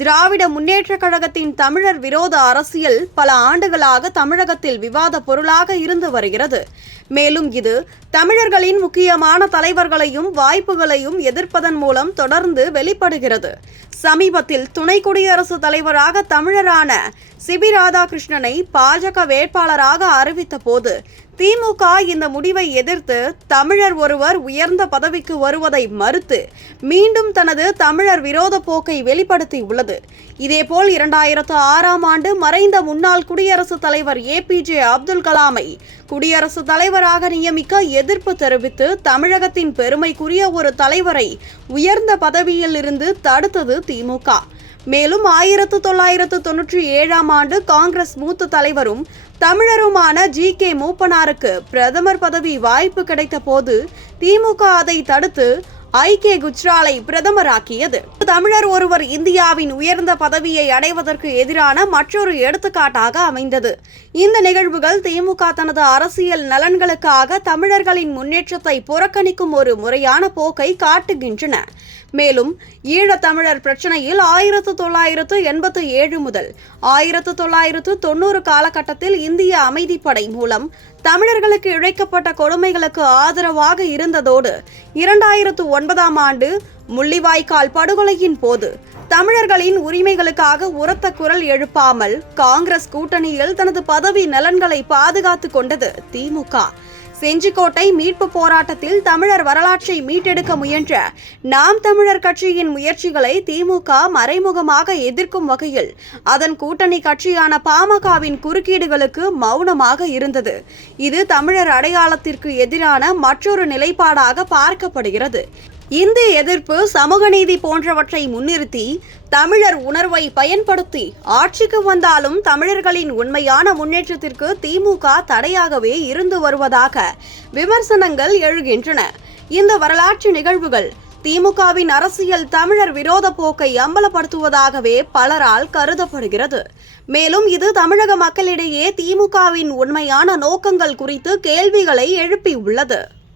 திராவிட முன்னேற்றக் கழகத்தின் தமிழர் விரோத அரசியல் பல ஆண்டுகளாக தமிழகத்தில் விவாத பொருளாக இருந்து வருகிறது. மேலும் இது தமிழர்களின் முக்கியமான தலைவர்களையும் வாய்ப்புகளையும் எதிர்ப்பதன் மூலம் தொடர்ந்து வெளிப்படுகிறது. சமீபத்தில் துணை குடியரசுத் தலைவராக தமிழரான சிபி ராதாகிருஷ்ணனை பாஜக வேட்பாளராக அறிவித்த போது திமுக இந்த முடிவை எதிர்த்து தமிழர் ஒருவர் உயர்ந்த பதவிக்கு வருவதை மறுத்து மீண்டும் தனது தமிழர் விரோத போக்கை வெளிப்படுத்தியுள்ளது. இதேபோல் 2006ஆம் ஆண்டு மறைந்த முன்னாள் குடியரசுத் தலைவர் APJ அப்துல் கலாமை குடியரசுத் தலைவராக நியமிக்க எதிர்ப்பு தெரிவித்து தமிழகத்தின் பெருமைக்குரிய ஒரு தலைவரை உயர்ந்த பதவியில் இருந்து தடுத்தது திமுக. மேலும் 1997ஆம் ஆண்டு காங்கிரஸ் மூத்த தலைவரும் தமிழருமான GK மூப்பனாருக்கு பிரதமர் பதவி வாய்ப்பு கிடைத்த போது திமுக அதை தடுத்து IK குஜ்ராலை பிரதமராக்கியது. தமிழர் ஒருவர் இந்தியாவின் உயர்ந்த பதவியை அடைவதற்கு எதிரான மற்றொரு எடுத்துக்காட்டாக அமைந்தது. இந்த நிகழ்வுகள் திமுக தனது அரசியல் நலன்களுக்காக தமிழர்களின் முன்னேற்றத்தை புறக்கணிக்கும் ஒரு முறையான போக்கை காட்டுகின்றன. மேலும் ஈழத்தமிழர் பிரச்சினையில் 1987 முதல் 1990 காலகட்டத்தில் இந்திய அமைதிப்படை மூலம் தமிழர்களுக்கு இழைக்கப்பட்ட கொடுமைகளுக்கு ஆதரவாக இருந்ததோடு 2009ஆம் ஆண்டு முள்ளிவாய்க்கால் படுகொலையின் போது தமிழர்களின் உரிமைகளுக்காக உரத்த குரல் எழுப்பாமல் காங்கிரஸ் கூட்டணியில் தனது பதவி நலன்களை பாதுகாத்துக் கொண்டது திமுக. செஞ்சிக்கோட்டை மீட்பு போராட்டத்தில் தமிழர் வரலாற்றை மீட்டெடுக்க முயன்ற நாம் தமிழர் கட்சியின் முயற்சிகளை திமுக மறைமுகமாக எதிர்க்கும் வகையில் அதன் கூட்டணி கட்சியான பாமகவின் குறுக்கீடுகளுக்கு மௌனமாக இருந்தது. இது தமிழர் அடையாளத்திற்கு எதிரான மற்றொரு நிலைப்பாடாக பார்க்கப்படுகிறது. இந்திய எதிர்ப்பு, சமூக நீதி போன்றவற்றை முன்னிறுத்தி தமிழர் உணர்வை பயன்படுத்தி ஆட்சிக்கு வந்தாலும் தமிழர்களின் உண்மையான முன்னேற்றத்திற்கு திமுக தடையாகவே இருந்து வருவதாக விமர்சனங்கள் எழுகின்றன. இந்த வரலாற்று நிகழ்வுகள் திமுகவின் அரசியல் தமிழர் விரோத போக்கை அம்பலப்படுத்துவதாகவே பலரால் கருதப்படுகிறது. மேலும் இது தமிழக மக்களிடையே திமுகவின் உண்மையான நோக்கங்கள் குறித்து கேள்விகளை எழுப்பியுள்ளது.